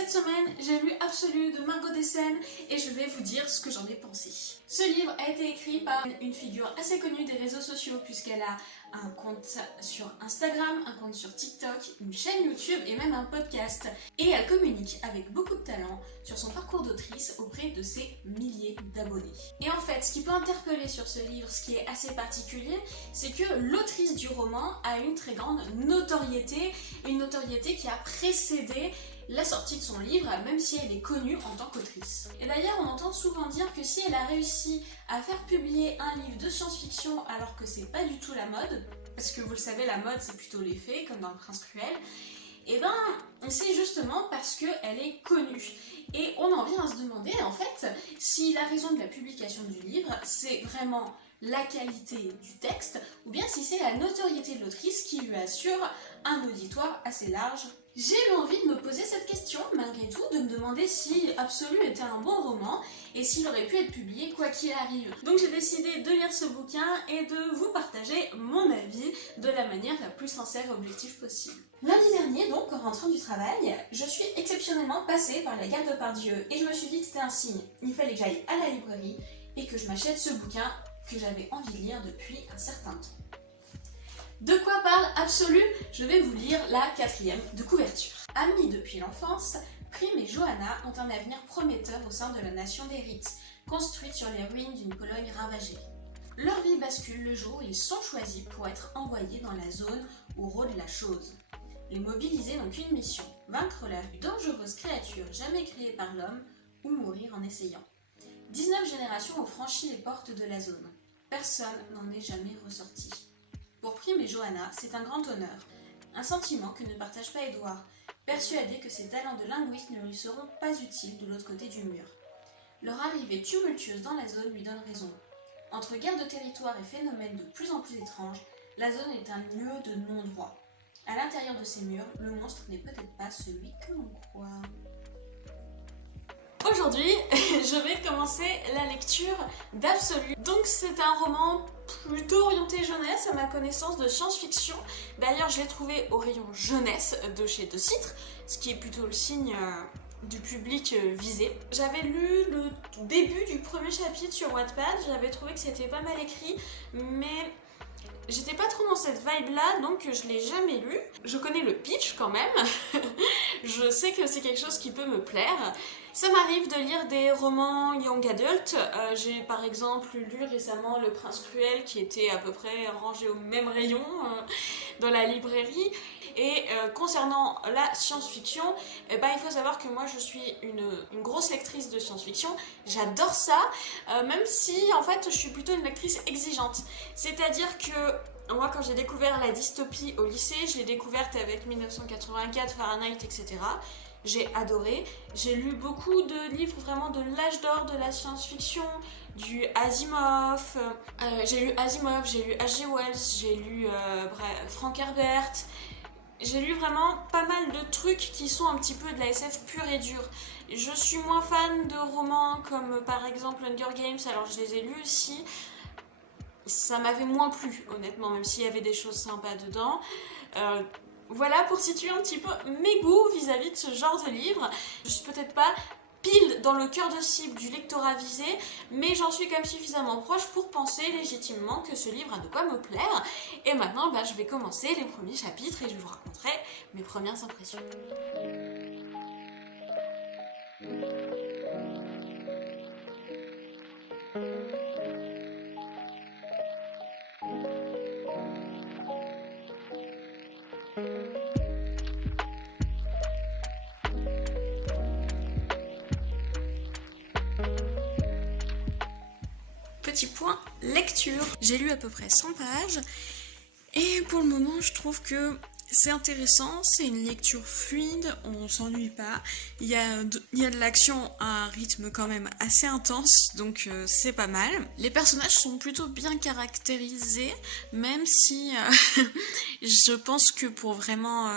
Cette semaine, j'ai lu Absolu de Margot Dessen et je vais vous dire ce que j'en ai pensé. Ce livre a été écrit par une figure assez connue des réseaux sociaux puisqu'elle a un compte sur Instagram, un compte sur TikTok, une chaîne YouTube et même un podcast. Et elle communique avec beaucoup de talent sur son parcours d'autrice auprès de ses milliers d'abonnés. Et en fait, ce qui peut interpeller sur ce livre, ce qui est assez particulier, c'est que l'autrice du roman a une très grande notoriété, une notoriété qui a précédé la sortie de son livre, même si elle est connue en tant qu'autrice. Et d'ailleurs, on entend souvent dire que si elle a réussi à faire publier un livre de science-fiction alors que c'est pas du tout la mode, parce que vous le savez, la mode c'est plutôt les faits, comme dans Le Prince Cruel, et ben c'est justement parce qu'elle est connue. Et on en vient à se demander en fait si la raison de la publication du livre c'est vraiment la qualité du texte ou bien si c'est la notoriété de l'autrice qui lui assure un auditoire assez large. J'ai eu envie de me poser cette question malgré tout, de me demander si Absolu était un bon roman et s'il aurait pu être publié quoi qu'il arrive. Donc j'ai décidé de lire ce bouquin et de vous partager mon avis de la manière la plus sincère et objective possible. Lundi dernier donc, en rentrant du travail, je suis exceptionnellement passée par la gare de Pardieu et je me suis dit que c'était un signe. Il fallait que j'aille à la librairie et que je m'achète ce bouquin que j'avais envie de lire depuis un certain temps. De quoi parle Absolu? Je vais vous lire la 4e de couverture. Amis depuis l'enfance, Prim et Johanna ont un avenir prometteur au sein de la nation des Rites, construite sur les ruines d'une Pologne ravagée. Leur vie bascule le jour où ils sont choisis pour être envoyés dans la zone où rôde la chose. Les mobilisés n'ont qu'une mission, vaincre la dangereuse créature jamais créée par l'homme ou mourir en essayant. 19 générations ont franchi les portes de la zone. Personne n'en est jamais ressorti. Pour Prim et Johanna, c'est un grand honneur, un sentiment que ne partage pas Édouard, persuadé que ses talents de linguiste ne lui seront pas utiles de l'autre côté du mur. Leur arrivée tumultueuse dans la zone lui donne raison. Entre guerre de territoire et phénomènes de plus en plus étranges, la zone est un lieu de non-droit. À l'intérieur de ces murs, le monstre n'est peut-être pas celui que l'on croit. Aujourd'hui, je vais commencer la lecture d'Absolu. Donc c'est un roman plutôt orienté jeunesse à ma connaissance de science-fiction. D'ailleurs, je l'ai trouvé au rayon jeunesse de chez De Citre, ce qui est plutôt le signe du public visé. J'avais lu le début du premier chapitre sur Wattpad, j'avais trouvé que c'était pas mal écrit, mais j'étais pas trop dans cette vibe là, donc je l'ai jamais lu. Je connais le pitch quand même, je sais que c'est quelque chose qui peut me plaire. Ça m'arrive de lire des romans young adult. J'ai par exemple lu récemment Le Prince Cruel qui était à peu près rangé au même rayon dans la librairie. Et concernant la science-fiction, il faut savoir que moi je suis une grosse lectrice de science-fiction. J'adore ça, même si en fait je suis plutôt une lectrice exigeante. C'est-à-dire que moi quand j'ai découvert la dystopie au lycée, je l'ai découverte avec 1984, Fahrenheit, etc. J'ai adoré. J'ai lu beaucoup de livres vraiment de l'âge d'or de la science-fiction, du Asimov. J'ai lu Asimov, j'ai lu H.G. Wells, j'ai lu Frank Herbert. J'ai lu vraiment pas mal de trucs qui sont un petit peu de la SF pure et dure. Je suis moins fan de romans comme par exemple Hunger Games, alors je les ai lus aussi. Ça m'avait moins plu honnêtement, même s'il y avait des choses sympas dedans. Voilà pour situer un petit peu mes goûts vis-à-vis de ce genre de livre. Je suis peut-être pas pile dans le cœur de cible du lectorat visé, mais j'en suis quand même suffisamment proche pour penser légitimement que ce livre a de quoi me plaire. Et maintenant, je vais commencer les premiers chapitres et je vous raconterai mes premières impressions. Petit point lecture. J'ai lu à peu près 100 pages et pour le moment je trouve que c'est intéressant, c'est une lecture fluide, on s'ennuie pas. Il y a de l'action à un rythme quand même assez intense, donc c'est pas mal. Les personnages sont plutôt bien caractérisés, même si je pense que pour vraiment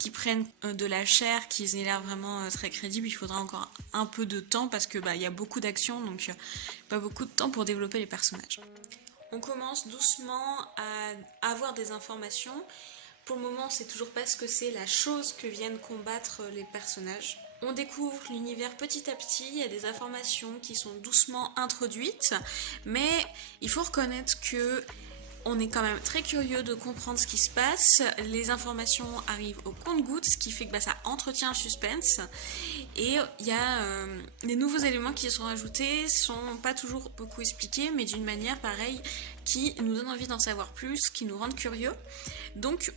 qu'ils prennent de la chair, qu'ils aient l'air vraiment très crédibles, il faudra encore un peu de temps parce que il y a beaucoup d'action, donc pas beaucoup de temps pour développer les personnages. On commence doucement à avoir des informations. Pour le moment, on sait toujours pas ce que c'est la chose que viennent combattre les personnages. On découvre l'univers petit à petit, il y a des informations qui sont doucement introduites, mais il faut reconnaître que on est quand même très curieux de comprendre ce qui se passe. Les informations arrivent au compte-gouttes, ce qui fait que ça entretient le suspense. Et il y a des nouveaux éléments qui sont ajoutés, sont pas toujours beaucoup expliqués, mais d'une manière pareille qui nous donne envie d'en savoir plus, qui nous rendent curieux. Donc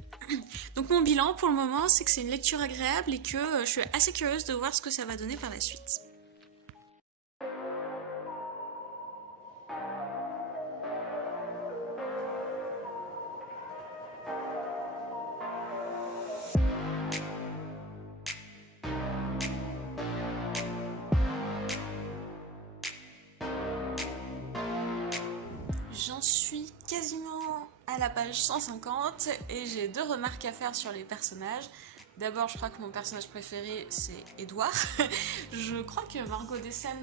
mon bilan pour le moment, c'est que c'est une lecture agréable et que je suis assez curieuse de voir ce que ça va donner par la suite. J'en suis quasiment à la page 150 et j'ai 2 remarques à faire sur les personnages. D'abord, je crois que mon personnage préféré, c'est Edouard. Je crois que Margot Dessen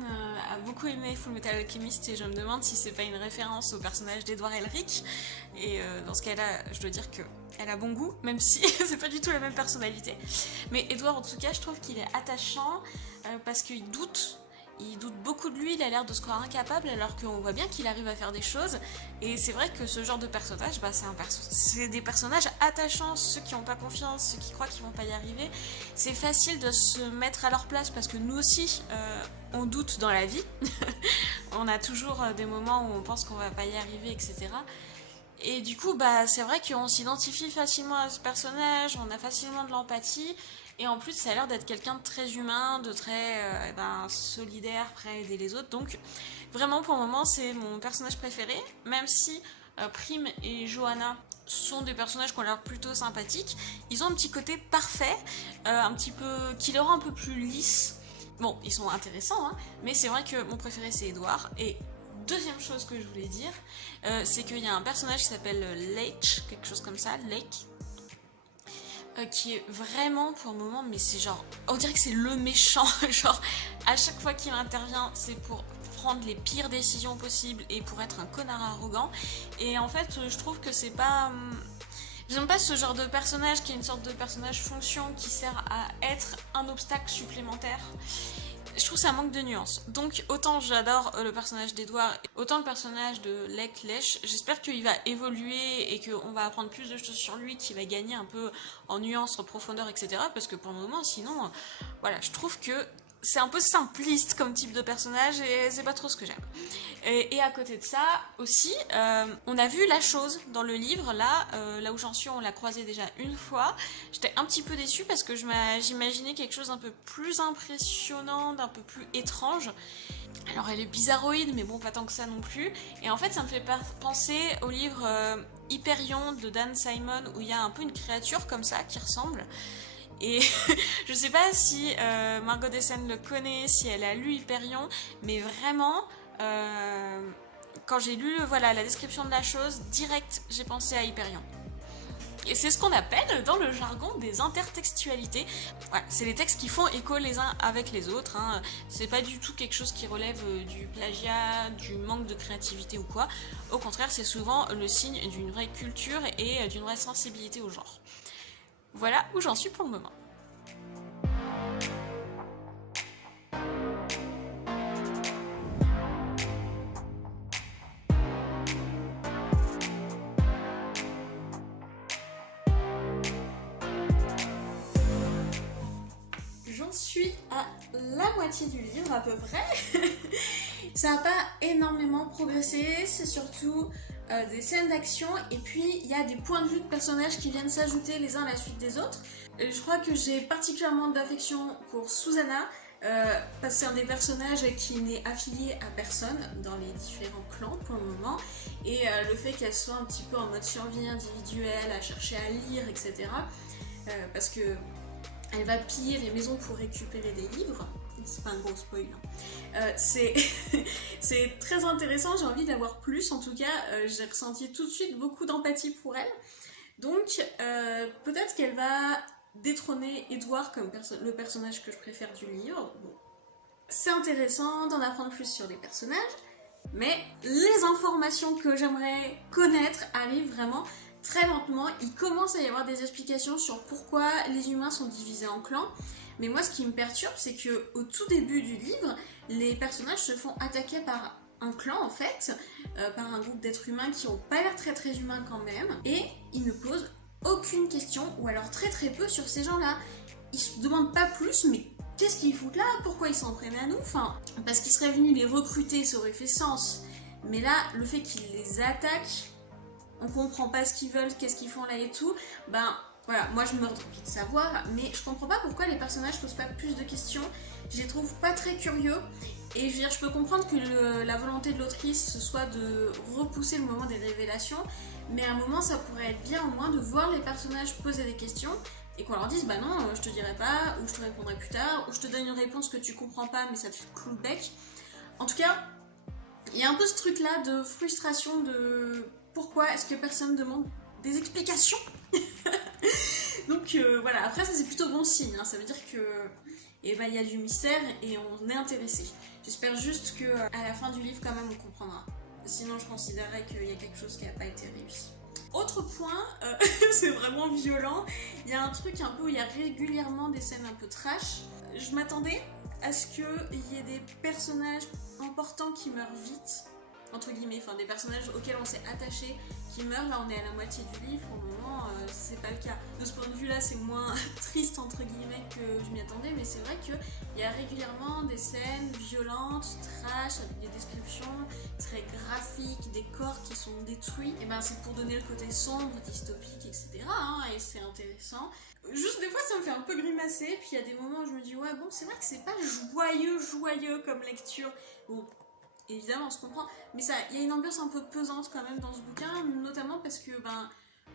a beaucoup aimé Fullmetal Alchemist et je me demande si c'est pas une référence au personnage d'Edouard Elric. Et dans ce cas-là, je dois dire qu'elle a bon goût, même si c'est pas du tout la même personnalité. Mais Edouard, en tout cas, je trouve qu'il est attachant parce qu'il doute. Il doute beaucoup de lui, il a l'air de se croire incapable alors qu'on voit bien qu'il arrive à faire des choses. Et c'est vrai que ce genre de personnage, c'est des personnages attachants, ceux qui n'ont pas confiance, ceux qui croient qu'ils vont pas y arriver. C'est facile de se mettre à leur place parce que nous aussi, on doute dans la vie. On a toujours des moments où on pense qu'on va pas y arriver, etc. Et du coup, c'est vrai qu'on s'identifie facilement à ce personnage, on a facilement de l'empathie. Et en plus, ça a l'air d'être quelqu'un de très humain, de très solidaire, prêt à aider les autres. Donc, vraiment, pour le moment, c'est mon personnage préféré. Même si Prime et Johanna sont des personnages qui ont l'air plutôt sympathiques, ils ont un petit côté parfait, qui les rend un peu plus lisses. Bon, ils sont intéressants, hein, mais c'est vrai que mon préféré, c'est Edouard. Et deuxième chose que je voulais dire, c'est qu'il y a un personnage qui s'appelle Lake, quelque chose comme ça, Lake, qui est vraiment pour le moment, mais c'est genre, on dirait que c'est le méchant, genre à chaque fois qu'il intervient c'est pour prendre les pires décisions possibles et pour être un connard arrogant. Et en fait je trouve que c'est pas, j'aime pas ce genre de personnage qui est une sorte de personnage fonction qui sert à être un obstacle supplémentaire. Je trouve ça manque de nuances. Donc autant j'adore le personnage d'Edouard, autant le personnage de Lech Lech, j'espère qu'il va évoluer et qu'on va apprendre plus de choses sur lui, qu'il va gagner un peu en nuances, en profondeur, etc. Parce que pour le moment, sinon, voilà, je trouve que c'est un peu simpliste comme type de personnage et c'est pas trop ce que j'aime. Et à côté de ça aussi, on a vu la chose dans le livre, là où j'en suis, on l'a croisé déjà une fois. J'étais un petit peu déçue parce que j'imaginais quelque chose d'un peu plus impressionnant, d'un peu plus étrange. Alors elle est bizarroïde, mais bon, pas tant que ça non plus. Et en fait, ça me fait penser au livre Hyperion de Dan Simon, où il y a un peu une créature comme ça qui ressemble. Et je sais pas si Margot Dessen le connaît, si elle a lu Hyperion, mais vraiment, quand j'ai lu la description de la chose, direct, j'ai pensé à Hyperion. Et c'est ce qu'on appelle dans le jargon des intertextualités. Voilà, c'est les textes qui font écho les uns avec les autres, hein. C'est pas du tout quelque chose qui relève du plagiat, du manque de créativité ou quoi. Au contraire, c'est souvent le signe d'une vraie culture et d'une vraie sensibilité au genre. Voilà où j'en suis pour le moment. J'en suis à la moitié du livre à peu près. Ça n'a pas énormément progressé, c'est surtout des scènes d'action et puis il y a des points de vue de personnages qui viennent s'ajouter les uns à la suite des autres. Je crois que j'ai particulièrement d'affection pour Susanna, parce que c'est un des personnages qui n'est affilié à personne dans les différents clans pour le moment, et le fait qu'elle soit un petit peu en mode survie individuelle, à chercher à lire, etc. Parce que elle va piller les maisons pour récupérer des livres. C'est pas un gros spoil, hein. C'est très intéressant, j'ai envie d'avoir plus. En tout cas, j'ai ressenti tout de suite beaucoup d'empathie pour elle. Donc, peut-être qu'elle va détrôner Edouard comme le personnage que je préfère du livre. Bon. C'est intéressant d'en apprendre plus sur les personnages, mais les informations que j'aimerais connaître arrivent vraiment très lentement, il commence à y avoir des explications sur pourquoi les humains sont divisés en clans. Mais moi, ce qui me perturbe, c'est que au tout début du livre, les personnages se font attaquer par un clan en fait, par un groupe d'êtres humains qui ont pas l'air très très humains quand même, et ils ne posent aucune question, ou alors très très peu sur ces gens-là. Ils se demandent pas plus, mais qu'est-ce qu'ils foutent là? Pourquoi ils s'en prennent à nous? Enfin, parce qu'ils seraient venus les recruter, ça aurait fait sens. Mais là, le fait qu'ils les attaquent, on comprend pas ce qu'ils veulent, qu'est-ce qu'ils font là et tout, ben voilà, moi je meurs d'envie de savoir, mais je comprends pas pourquoi les personnages posent pas plus de questions, je les trouve pas très curieux, et je veux dire, je peux comprendre que la volonté de l'autrice ce soit de repousser le moment des révélations, mais à un moment ça pourrait être bien au moins de voir les personnages poser des questions, et qu'on leur dise bah non, je te dirai pas, ou je te répondrai plus tard, ou je te donne une réponse que tu comprends pas mais ça te cloue le bec. En tout cas, il y a un peu ce truc là de frustration de pourquoi est-ce que personne demande des explications. Donc voilà, après ça c'est plutôt bon signe, hein. Ça veut dire que y a du mystère et on est intéressé. J'espère juste que à la fin du livre quand même on comprendra. Sinon je considérerais qu'il y a quelque chose qui n'a pas été réussi. Autre point, c'est vraiment violent, il y a un truc un peu où il y a régulièrement des scènes un peu trash. Je m'attendais à ce qu'il y ait des personnages importants qui meurent vite, entre guillemets, enfin des personnages auxquels on s'est attaché qui meurent. Là on est à la moitié du livre, au moment c'est pas le cas. De ce point de vue là c'est moins triste entre guillemets que je m'y attendais, mais c'est vrai qu'il y a régulièrement des scènes violentes, trash, avec des descriptions très graphiques, des corps qui sont détruits, et ben c'est pour donner le côté sombre, dystopique, etc. Hein, et c'est intéressant. Juste des fois ça me fait un peu grimacer, puis il y a des moments où je me dis ouais bon c'est vrai que c'est pas joyeux comme lecture. Bon, évidemment on se comprend, mais ça, il y a une ambiance un peu pesante quand même dans ce bouquin, notamment parce que ben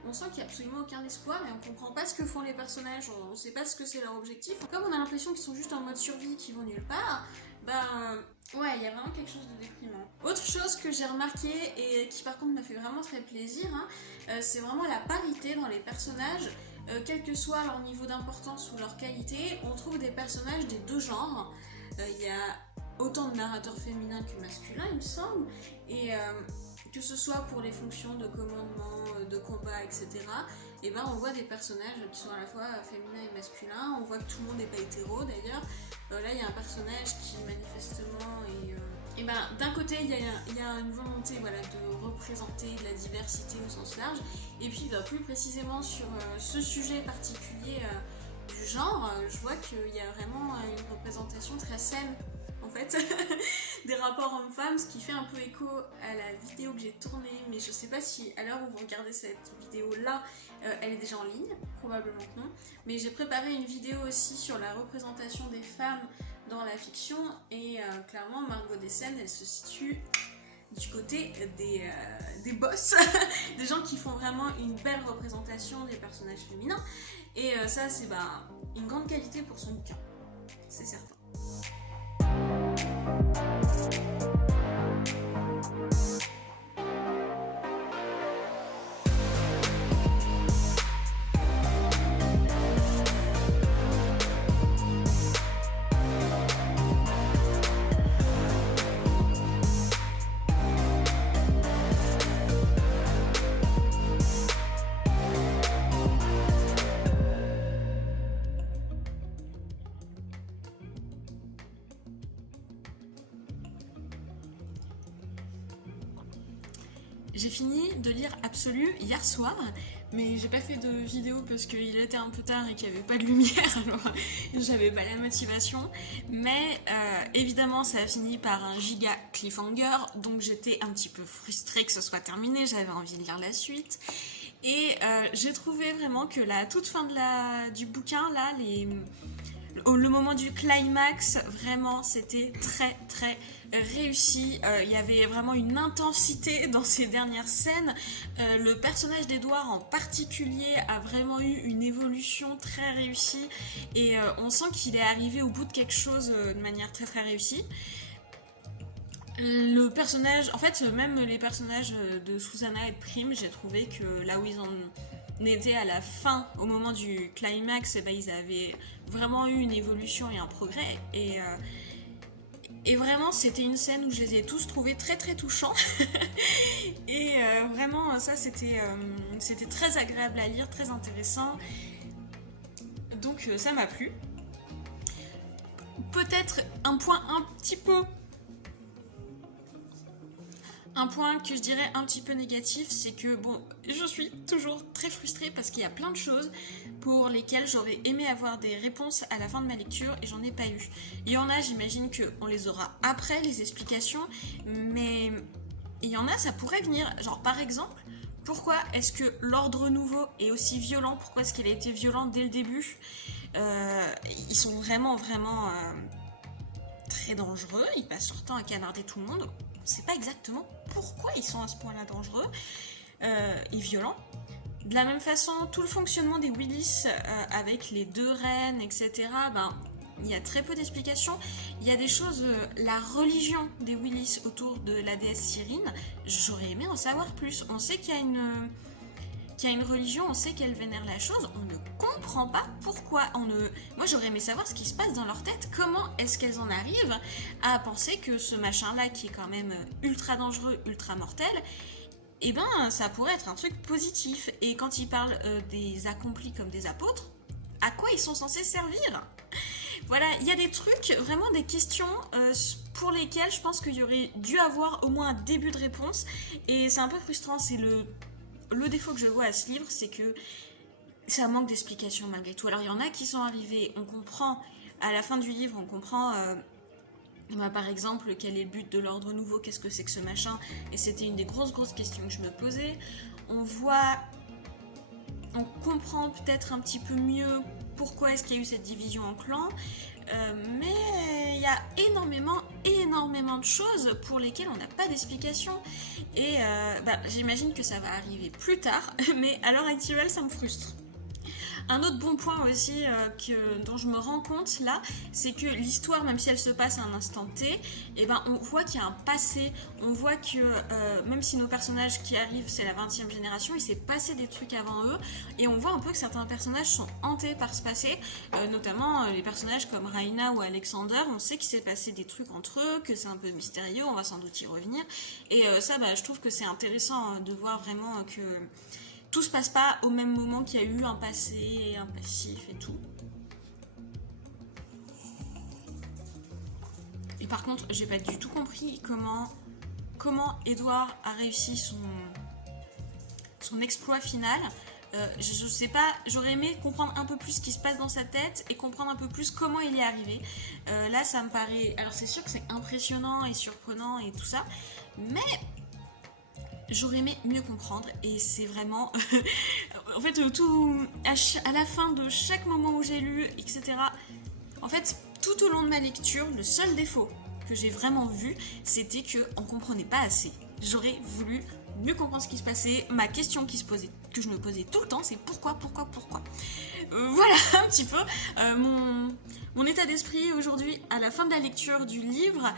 on sent qu'il n'y a absolument aucun espoir et on comprend pas ce que font les personnages, on sait pas ce que c'est leur objectif. Comme on a l'impression qu'ils sont juste en mode survie, qu'ils vont nulle part, ben ouais, il y a vraiment quelque chose de déprimant. Autre chose que j'ai remarqué et qui par contre m'a fait vraiment très plaisir, hein, c'est vraiment la parité dans les personnages. Quel que soit leur niveau d'importance ou leur qualité, on trouve des personnages des deux genres. Il y a autant de narrateurs féminins que masculins, il me semble, et que ce soit pour les fonctions de commandement, de combat, etc., et ben on voit des personnages qui sont à la fois féminins et masculins. On voit que tout le monde n'est pas hétéro d'ailleurs. Là il y a un personnage qui manifestement est... et ben d'un côté il y a une volonté voilà, de représenter de la diversité au sens large, et puis bah, plus précisément sur ce sujet particulier du genre, je vois qu'il y a vraiment une représentation très saine en fait des rapports hommes-femmes, ce qui fait un peu écho à la vidéo que j'ai tournée, mais je sais pas si à l'heure où vous regardez cette vidéo là elle est déjà en ligne, probablement que non, mais j'ai préparé une vidéo aussi sur la représentation des femmes dans la fiction, et clairement Margot Dessen elle se situe du côté des boss, des gens qui font vraiment une belle représentation des personnages féminins, et ça c'est bah, une grande qualité pour son bouquin, c'est certain. J'ai fini de lire Absolu hier soir, mais j'ai pas fait de vidéo parce qu'il était un peu tard et qu'il n'y avait pas de lumière, alors j'avais pas la motivation. Mais évidemment ça a fini par un giga cliffhanger, donc j'étais un petit peu frustrée que ce soit terminé, j'avais envie de lire la suite. Et j'ai trouvé vraiment que la toute fin du bouquin, là, le moment du climax, vraiment c'était très très réussi. Il y avait vraiment une intensité dans ces dernières scènes. Le personnage d'Edouard en particulier a vraiment eu une évolution très réussie, et on sent qu'il est arrivé au bout de quelque chose de manière très très réussie. Le personnage, en fait même les personnages de Susanna et de Prime, j'ai trouvé que là où ils en étaient à la fin, au moment du climax, ben, ils avaient vraiment eu une évolution et un progrès, Et vraiment, c'était une scène où je les ai tous trouvés très très touchants. Et vraiment, ça c'était très agréable à lire, très intéressant. Donc ça m'a plu. Peut-être un point que je dirais un petit peu négatif, c'est que bon, je suis toujours très frustrée parce qu'il y a plein de choses pour lesquelles j'aurais aimé avoir des réponses à la fin de ma lecture et j'en ai pas eu. Il y en a, j'imagine qu'on les aura après, les explications, mais il y en a, ça pourrait venir. Genre par exemple, pourquoi est-ce que l'ordre nouveau est aussi violent? Pourquoi est-ce qu'il a été violent dès le début? Ils sont vraiment très dangereux, ils passent leur temps à canarder tout le monde. On ne sait pas exactement pourquoi ils sont à ce point-là dangereux et violents. De la même façon, tout le fonctionnement des Willis avec les deux reines, etc., il y a très peu d'explications. Il y a des choses, la religion des Willis autour de la déesse Cyrine, j'aurais aimé en savoir plus. On sait qu'il y a une religion, on sait qu'elle vénère la chose, on ne comprend pas pourquoi. Moi j'aurais aimé savoir ce qui se passe dans leur tête, comment est-ce qu'elles en arrivent à penser que ce machin-là qui est quand même ultra dangereux, ultra mortel, eh ben ça pourrait être un truc positif. Et quand ils parlent des accomplis comme des apôtres, à quoi ils sont censés servir? Voilà, il y a des trucs, vraiment des questions pour lesquelles je pense qu'il y aurait dû avoir au moins un début de réponse, et c'est un peu frustrant. C'est le défaut que je vois à ce livre, c'est que ça manque d'explications malgré tout. Alors il y en a qui sont arrivés, on comprend, à la fin du livre, on comprend par exemple quel est le but de l'ordre nouveau, qu'est-ce que c'est que ce machin, et c'était une des grosses questions que je me posais. On comprend peut-être un petit peu mieux pourquoi est-ce qu'il y a eu cette division en clans, mais il y a énormément de choses pour lesquelles on n'a pas d'explication, et j'imagine que ça va arriver plus tard, mais à l'heure actuelle ça me frustre. Un autre bon point aussi dont je me rends compte là, c'est que l'histoire, même si elle se passe à un instant T, on voit qu'il y a un passé, on voit que même si nos personnages qui arrivent c'est la 20e génération, il s'est passé des trucs avant eux, et on voit un peu que certains personnages sont hantés par ce passé, notamment les personnages comme Raina ou Alexander. On sait qu'il s'est passé des trucs entre eux, que c'est un peu mystérieux, on va sans doute y revenir, et ça je trouve que c'est intéressant de voir vraiment que tout se passe pas au même moment, qu'il y a eu un passé, un passif et tout. Et par contre, j'ai pas du tout compris comment Edward a réussi son exploit final. Je sais pas, j'aurais aimé comprendre un peu plus ce qui se passe dans sa tête et comprendre un peu plus comment il y est arrivé. Là, ça me paraît... Alors c'est sûr que c'est impressionnant et surprenant et tout ça, mais... j'aurais aimé mieux comprendre, et c'est vraiment en fait à la fin de chaque moment où j'ai lu, etc. En fait, tout au long de ma lecture, le seul défaut que j'ai vraiment vu, c'était qu'on comprenait pas assez. J'aurais voulu mieux comprendre ce qui se passait. Ma question que je me posais tout le temps, c'est pourquoi. Voilà un petit peu mon état d'esprit aujourd'hui à la fin de la lecture du livre.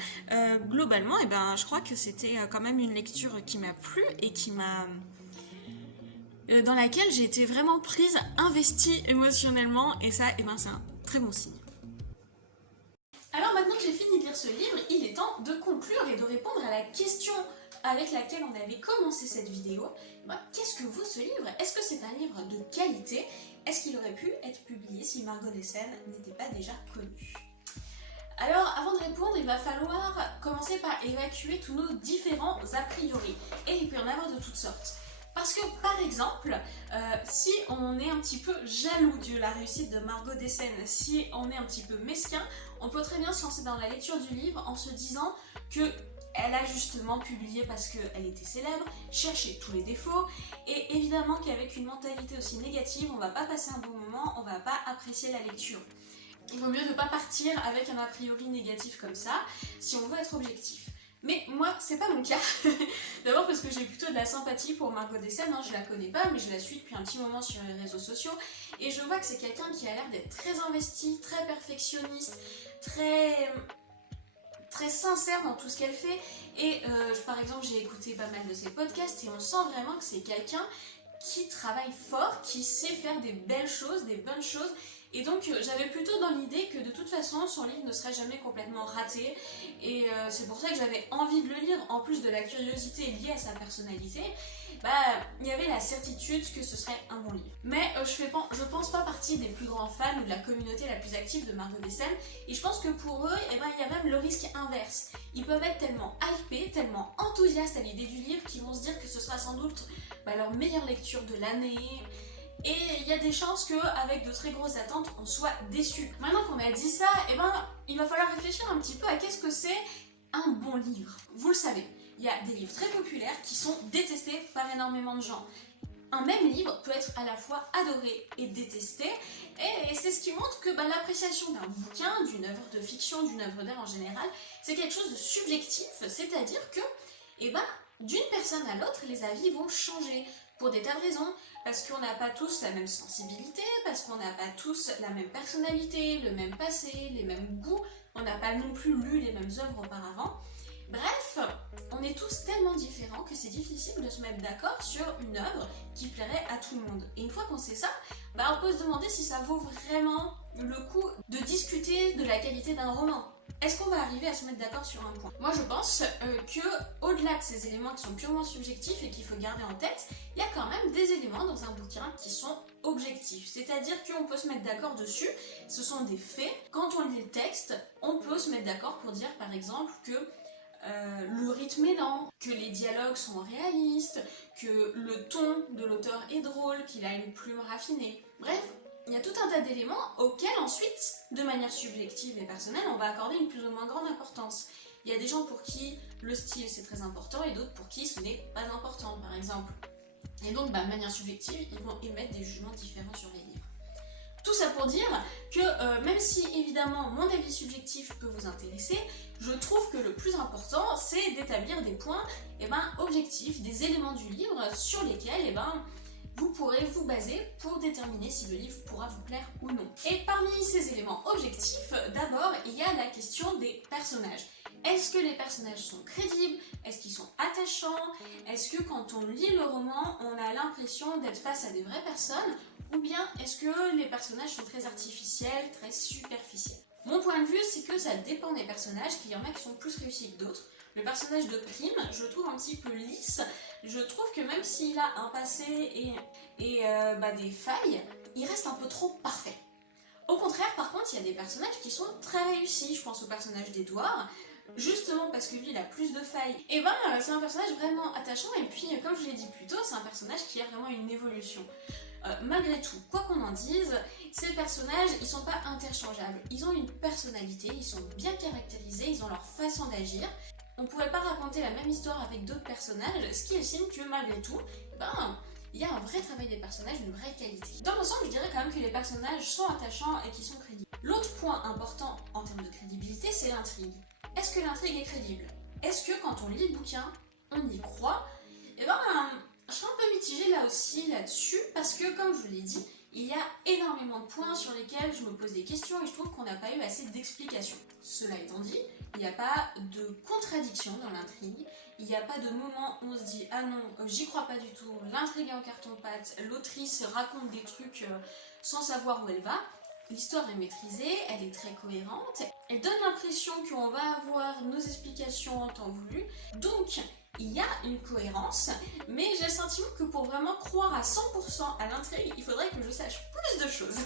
Globalement, je crois que c'était quand même une lecture qui m'a plu et qui m'a... dans laquelle j'ai été vraiment prise, investie émotionnellement, et ça, c'est un très bon signe. Alors maintenant que j'ai fini de lire ce livre, il est temps de conclure et de répondre à la question avec laquelle on avait commencé cette vidéo. Qu'est-ce que vaut ce livre? Est-ce que c'est un livre de qualité? Est-ce qu'il aurait pu être publié si Margot Dessen n'était pas déjà connue? Alors, avant de répondre, il va falloir commencer par évacuer tous nos différents a priori. Et il peut y en avoir de toutes sortes. Parce que, par exemple, si on est un petit peu jaloux de la réussite de Margot Dessen, si on est un petit peu mesquin, on peut très bien se lancer dans la lecture du livre en se disant que elle a justement publié parce qu'elle était célèbre, cherché tous les défauts, et évidemment qu'avec une mentalité aussi négative, on va pas passer un bon moment, on va pas apprécier la lecture. Il vaut mieux ne pas partir avec un a priori négatif comme ça, si on veut être objectif. Mais moi, c'est pas mon cas. D'abord parce que j'ai plutôt de la sympathie pour Margot Dessen, je la connais pas, mais je la suis depuis un petit moment sur les réseaux sociaux, et je vois que c'est quelqu'un qui a l'air d'être très investi, très perfectionniste, très sincère dans tout ce qu'elle fait, et par exemple j'ai écouté pas mal de ses podcasts et on sent vraiment que c'est quelqu'un qui travaille fort, qui sait faire des belles choses, des bonnes choses, Et donc j'avais plutôt dans l'idée que de toute façon son livre ne serait jamais complètement raté. Et c'est pour ça que j'avais envie de le lire, en plus de la curiosité liée à sa personnalité. Il y avait la certitude que ce serait un bon livre. Mais je pense pas partie des plus grands fans ou de la communauté la plus active de Margot Dessen. Et je pense que pour eux, il y a même le risque inverse. Ils peuvent être tellement hypés, tellement enthousiastes à l'idée du livre qu'ils vont se dire que ce sera sans doute leur meilleure lecture de l'année. Et il y a des chances qu'avec de très grosses attentes, on soit déçu. Maintenant qu'on a dit ça, il va falloir réfléchir un petit peu à qu'est-ce que c'est un bon livre. Vous le savez, il y a des livres très populaires qui sont détestés par énormément de gens. Un même livre peut être à la fois adoré et détesté, et c'est ce qui montre que l'appréciation d'un bouquin, d'une œuvre de fiction, d'une œuvre d'art en général, c'est quelque chose de subjectif, c'est-à-dire que, d'une personne à l'autre, les avis vont changer pour des tas de raisons, parce qu'on n'a pas tous la même sensibilité, parce qu'on n'a pas tous la même personnalité, le même passé, les mêmes goûts, on n'a pas non plus lu les mêmes œuvres auparavant. Bref, on est tous tellement différents que c'est difficile de se mettre d'accord sur une œuvre qui plairait à tout le monde. Et une fois qu'on sait ça, on peut se demander si ça vaut vraiment le coup de discuter de la qualité d'un roman. Est-ce qu'on va arriver à se mettre d'accord sur un point? Moi je pense que au-delà de ces éléments qui sont purement subjectifs et qu'il faut garder en tête, il y a quand même des éléments dans un bouquin qui sont objectifs. C'est-à-dire qu'on peut se mettre d'accord dessus, ce sont des faits. Quand on lit le texte, on peut se mettre d'accord pour dire par exemple que le rythme est lent, que les dialogues sont réalistes, que le ton de l'auteur est drôle, qu'il a une plume raffinée. Bref, il y a tout un tas d'éléments auxquels ensuite, de manière subjective et personnelle, on va accorder une plus ou moins grande importance. Il y a des gens pour qui le style c'est très important et d'autres pour qui ce n'est pas important, par exemple. Et donc, de manière subjective, ils vont émettre des jugements différents sur les livres. Tout ça pour dire que même si évidemment mon avis subjectif peut vous intéresser, je trouve que le plus important c'est d'établir des points objectifs, des éléments du livre sur lesquels vous pourrez vous baser pour déterminer si le livre pourra vous plaire ou non. Et parmi ces éléments objectifs, d'abord il y a la question des personnages. Est-ce que les personnages sont crédibles? Est-ce qu'ils sont attachants? Est-ce que quand on lit le roman, on a l'impression d'être face à des vraies personnes? Ou bien est-ce que les personnages sont très artificiels, très superficiels? Mon point de vue, c'est que ça dépend des personnages, qu'il y en a qui sont plus réussis que d'autres. Le personnage de Prime, je le trouve un petit peu lisse. Je trouve que même s'il a un passé et des failles, il reste un peu trop parfait. Au contraire, par contre, il y a des personnages qui sont très réussis. Je pense au personnage d'Edouard, justement parce que lui, il a plus de failles. Et c'est un personnage vraiment attachant. Et puis, comme je l'ai dit plus tôt, c'est un personnage qui a vraiment une évolution. Malgré tout, quoi qu'on en dise, ces personnages, ils sont pas interchangeables. Ils ont une personnalité, ils sont bien caractérisés, ils ont leur façon d'agir. On pourrait pas raconter la même histoire avec d'autres personnages, ce qui est signe que malgré tout, il y a un vrai travail des personnages, une vraie qualité. Dans l'ensemble, je dirais quand même que les personnages sont attachants et qu'ils sont crédibles. L'autre point important en termes de crédibilité, c'est l'intrigue. Est-ce que l'intrigue est crédible? Est-ce que quand on lit le bouquin, on y croit? Je suis un peu mitigée là aussi là-dessus parce que, comme je vous l'ai dit, il y a énormément de points sur lesquels je me pose des questions et je trouve qu'on n'a pas eu assez d'explications. Cela étant dit, il n'y a pas de contradiction dans l'intrigue, il n'y a pas de moment où on se dit « Ah non, j'y crois pas du tout, l'intrigue est en carton-pâte, l'autrice raconte des trucs sans savoir où elle va ». L'histoire est maîtrisée, elle est très cohérente, elle donne l'impression qu'on va avoir nos explications en temps voulu, donc il y a une cohérence, mais j'ai le sentiment que pour vraiment croire à 100% à l'intrigue, il faudrait que je sache plus de choses.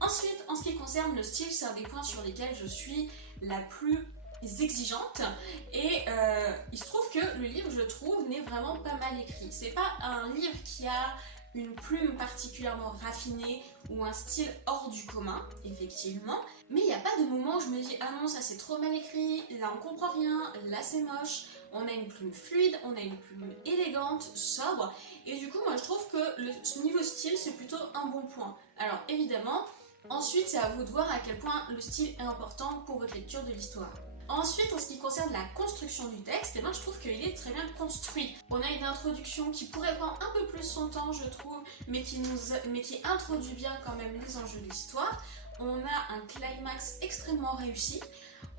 Ensuite, en ce qui concerne le style, c'est un des points sur lesquels je suis la plus exigeante, et il se trouve que le livre, je trouve, n'est vraiment pas mal écrit. C'est pas un livre qui a une plume particulièrement raffinée ou un style hors du commun, effectivement, mais il n'y a pas de moment où je me dis « Ah non, ça c'est trop mal écrit, là on comprend rien, là c'est moche ». On a une plume fluide, on a une plume élégante, sobre, et du coup moi je trouve que ce niveau style c'est plutôt un bon point. Alors évidemment, ensuite c'est à vous de voir à quel point le style est important pour votre lecture de l'histoire. Ensuite, en ce qui concerne la construction du texte, je trouve qu'il est très bien construit. On a une introduction qui pourrait prendre un peu plus son temps, je trouve, mais qui introduit bien quand même les enjeux de l'histoire. On a un climax extrêmement réussi.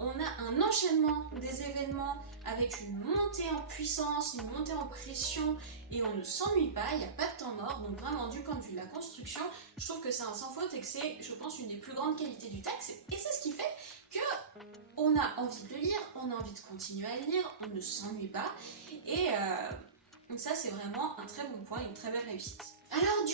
on a un enchaînement des événements avec une montée en puissance, une montée en pression et on ne s'ennuie pas, il n'y a pas de temps mort. Donc vraiment du point de vue de la construction, je trouve que c'est un sans faute et que c'est, je pense, une des plus grandes qualités du texte. Et c'est ce qui fait que on a envie de le lire, on a envie de continuer à le lire, on ne s'ennuie pas. Et ça c'est vraiment un très bon point, une très belle réussite. Alors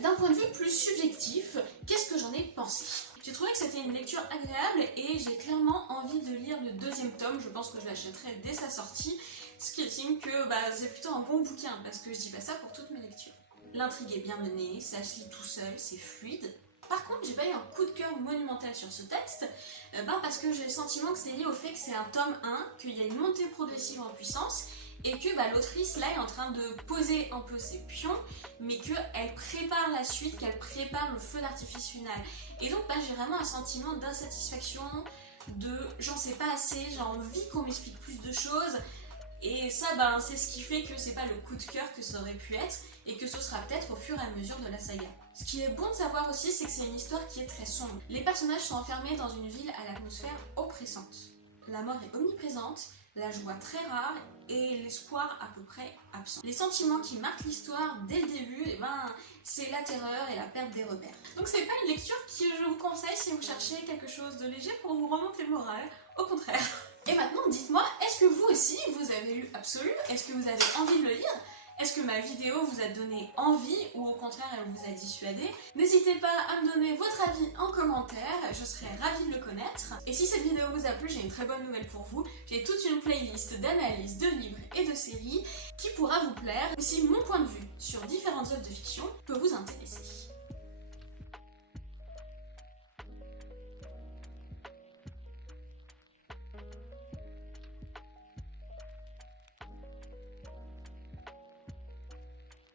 d'un point de vue plus subjectif, qu'est-ce que j'en ai pensé? J'ai trouvé que c'était une lecture agréable et j'ai clairement envie de lire le deuxième tome. Je pense que je l'achèterai dès sa sortie, ce qui signe que c'est plutôt un bon bouquin parce que je dis pas ça pour toutes mes lectures. L'intrigue est bien menée, ça se lit tout seul, c'est fluide. Par contre, j'ai pas eu un coup de cœur monumental sur ce texte, parce que j'ai le sentiment que c'est lié au fait que c'est un tome 1, qu'il y a une montée progressive en puissance, et que l'autrice là est en train de poser un peu ses pions, mais qu'elle prépare la suite, qu'elle prépare le feu d'artifice final. Et donc j'ai vraiment un sentiment d'insatisfaction, de j'en sais pas assez, j'ai envie qu'on m'explique plus de choses, et ça c'est ce qui fait que c'est pas le coup de cœur que ça aurait pu être, et que ce sera peut-être au fur et à mesure de la saga. Ce qui est bon de savoir aussi, c'est que c'est une histoire qui est très sombre. Les personnages sont enfermés dans une ville à l'atmosphère oppressante. La mort est omniprésente, la joie très rare et l'espoir à peu près absent. Les sentiments qui marquent l'histoire dès le début, c'est la terreur et la perte des repères. Donc c'est pas une lecture que je vous conseille si vous cherchez quelque chose de léger pour vous remonter le moral, au contraire. Et maintenant dites-moi, est-ce que vous aussi vous avez lu Absolu? Est-ce que vous avez envie de le lire? Est-ce que ma vidéo vous a donné envie ou au contraire elle vous a dissuadé? N'hésitez pas à me donner votre avis en commentaire, je serais ravie de le connaître. Et si cette vidéo vous a plu, j'ai une très bonne nouvelle pour vous. J'ai toute une playlist d'analyses de livres et de séries qui pourra vous plaire. Si mon point de vue sur différentes œuvres de fiction peut vous intéresser.